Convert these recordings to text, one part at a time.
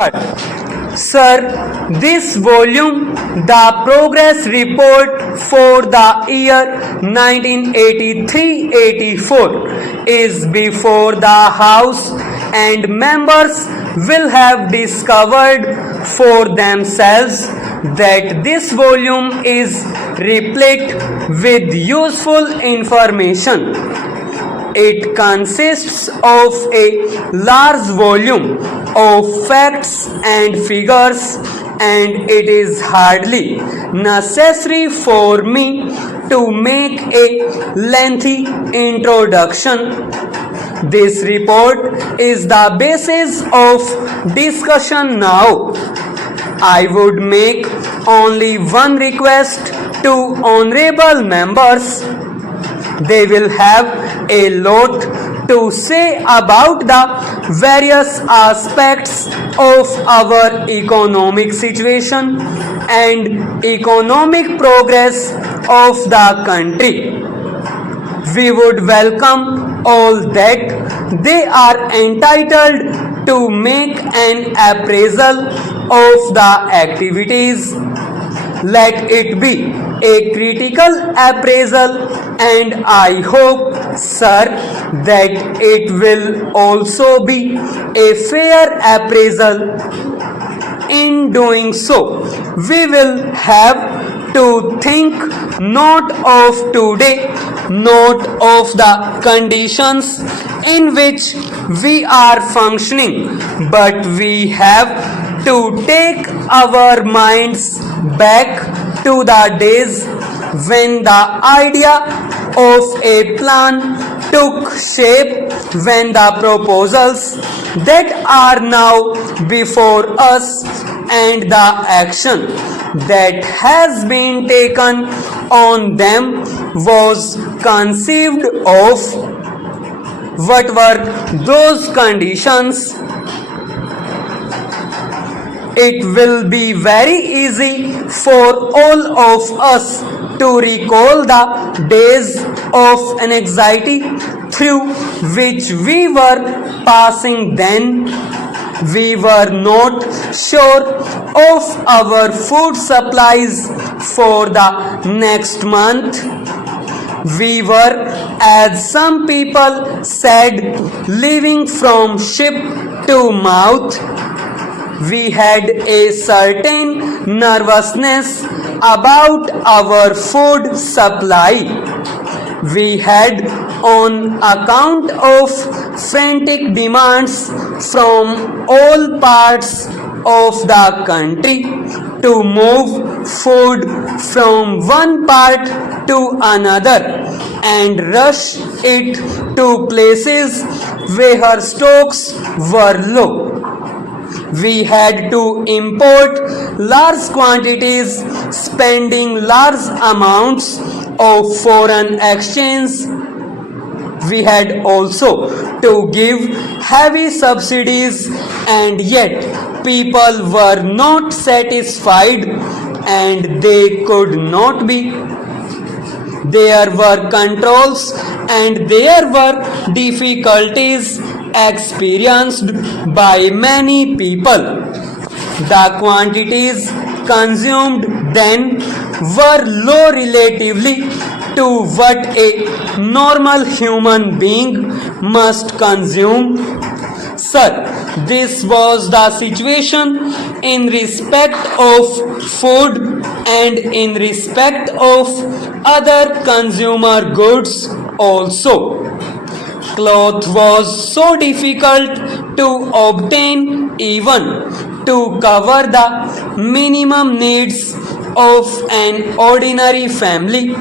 Sir, this volume, the progress report for the year 1983-84, is before the House, and members will have discovered for themselves that this volume is replete with useful information. It consists of a large volume of facts and figures, and it is hardly necessary for me to make a lengthy introduction. This report is the basis of discussion now. I would make only one request to honorable members. They will have a lot to say about the various aspects of our economic situation and economic progress of the country. We would welcome all that. They are entitled to make an appraisal of the activities. Let it be a critical appraisal, and I hope, sir, that it will also be a fair appraisal. In doing so, we will have to think not of today, not of the conditions in which we are functioning, but we have to take our minds back to the days when the idea of a plan took shape, when the proposals that are now before us and the action that has been taken on them was conceived of. What were those conditions? It will be very easy for all of us to recall the days of anxiety through which we were passing then. We were not sure of our food supplies for the next month. We were, as some people said, living from ship to mouth. We had a certain nervousness about our food supply. We had, on account of frantic demands from all parts of the country, to move food from one part to another and rush it to places where stocks were low. We had to import large quantities, spending large amounts of foreign exchange. We had also to give heavy subsidies, and yet people were not satisfied, and they could not be. There were controls and there were difficulties experienced by many people. The quantities consumed then were low relatively to what a normal human being must consume. Sir, this was the situation in respect of food and in respect of other consumer goods also. Cloth was so difficult to obtain even to cover the minimum needs of an ordinary family.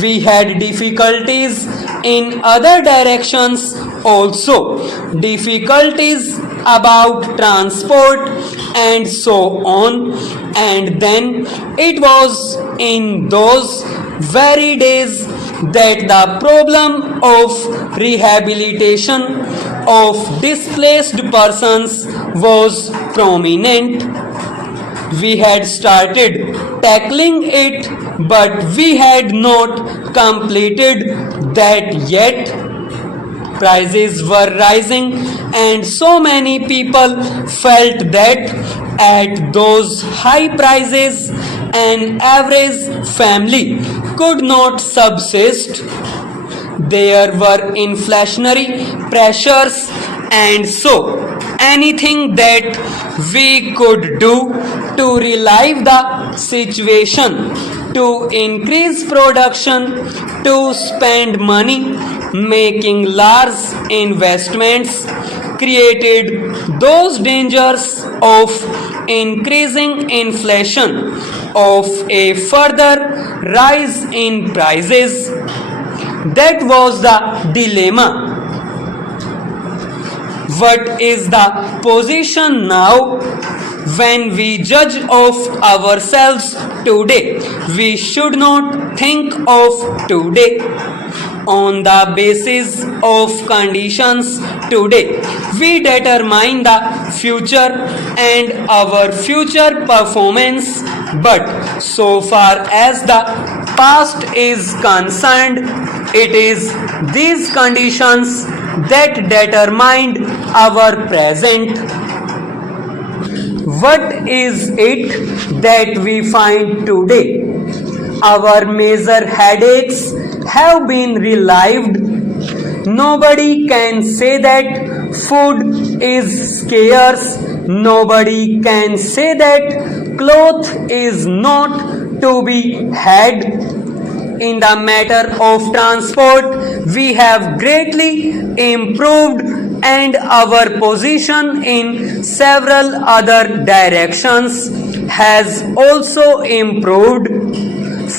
We had difficulties in other directions also, difficulties about transport and so on. And then it was in those very days that the problem of rehabilitation of displaced persons was prominent. We had started tackling it, but we had not completed that yet. Prices were rising and so many people felt that at those high prices an average family could not subsist. There were inflationary pressures, and so anything that we could do to relieve the situation, to increase production, to spend money, making large investments, created those dangers of increasing inflation, of a further rise in prices. That was the dilemma. What is the position now? When we judge of ourselves today, we should not think of today on the basis of conditions today. We determine the future and our future performance, but so far as the past is concerned, it is these conditions that determined our present. What is it that we find today? Our major headaches have been relieved. Nobody can say that food is scarce. Nobody can say that cloth is not to be had. In the matter of transport, we have greatly improved, and our position in several other directions has also improved.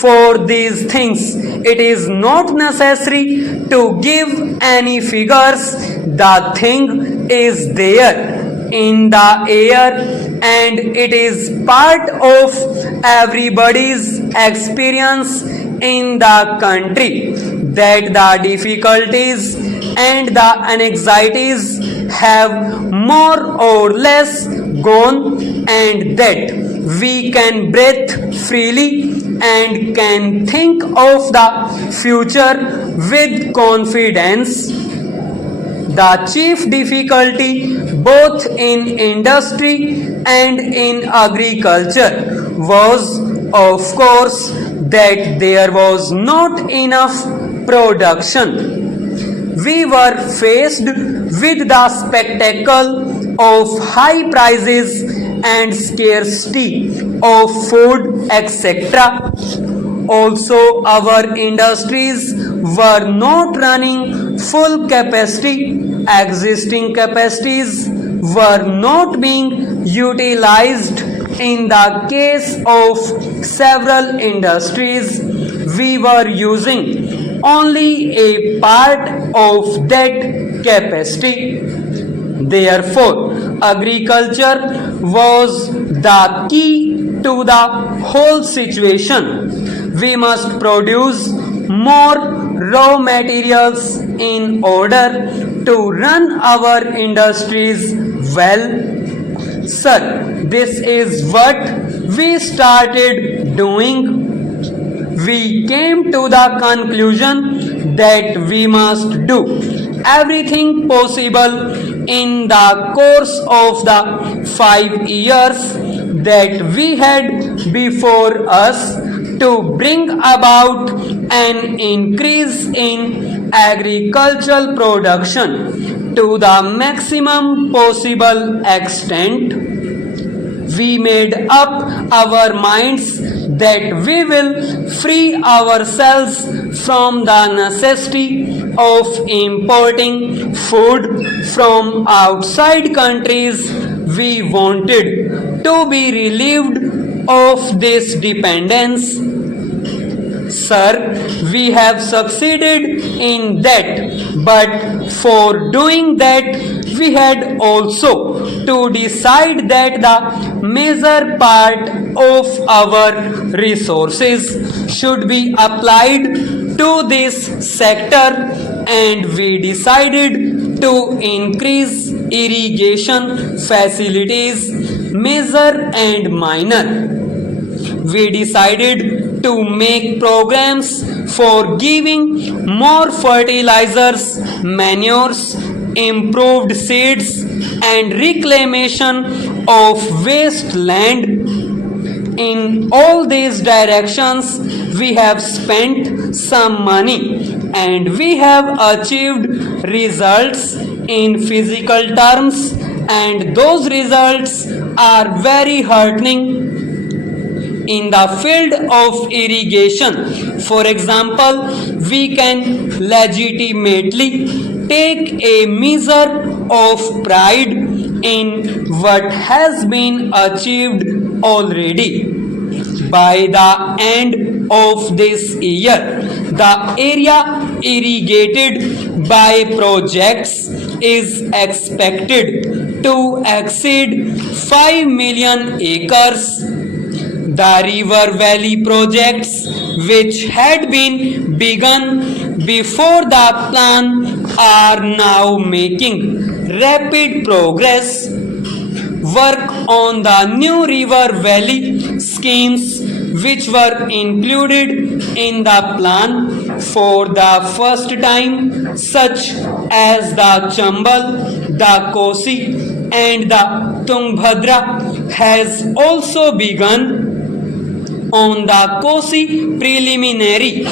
For these things, it is not necessary to give any figures. The thing is there in the air, and it is part of everybody's experience in the country that the difficulties and the anxieties have more or less gone, and that we can breathe freely and can think of the future with confidence. The chief difficulty both in industry and in agriculture was, of course, that there was not enough production. We were faced with the spectacle of high prices and scarcity of food, etc. Also, our industries were not running full capacity. Existing capacities were not being utilized. In the case of several industries, we were using only a part of that capacity. Therefore, agriculture was the key to the whole situation. We must produce more raw materials in order to run our industries well. Sir, this is what we started doing. We came to the conclusion that we must do everything possible in the course of the 5 years that we had before us to bring about an increase in agricultural production to the maximum possible extent. We made up our minds that we will free ourselves from the necessity of importing food from outside countries. We wanted to be relieved of this dependence. Sir, we have succeeded in that, but for doing that, we had also to decide that the major part of our resources should be applied to this sector, and we decided to increase irrigation facilities, major and minor. We decided to make programs for giving more fertilizers, manures, improved seeds, and reclamation of wasteland. In all these directions, we have spent some money and we have achieved results in physical terms, and those results are very heartening. In the field of irrigation, for example, we can legitimately take a measure of pride in what has been achieved already. By the end of this year, the area irrigated by projects is expected to exceed 5 million acres. The River Valley projects, which had been begun before the plan, are now making rapid progress. Work on the new River Valley schemes, which were included in the plan for the first time, such as the Chambal, the Kosi, and the Tungabhadra, has also begun. On the Kosi, preliminary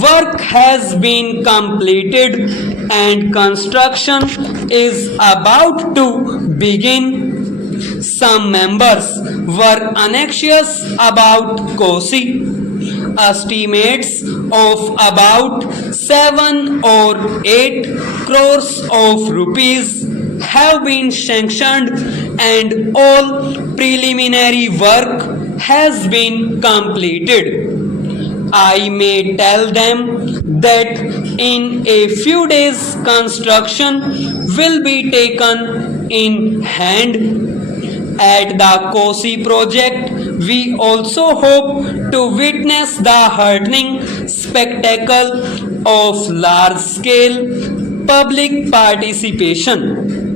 work has been completed and construction is about to begin. Some members were anxious about Kosi. Estimates of about 7 or 8 crores of rupees have been sanctioned and all preliminary work has been completed. I may tell them that in a few days construction will be taken in hand. At the Kosi project, we also hope to witness the heartening spectacle of large-scale public participation.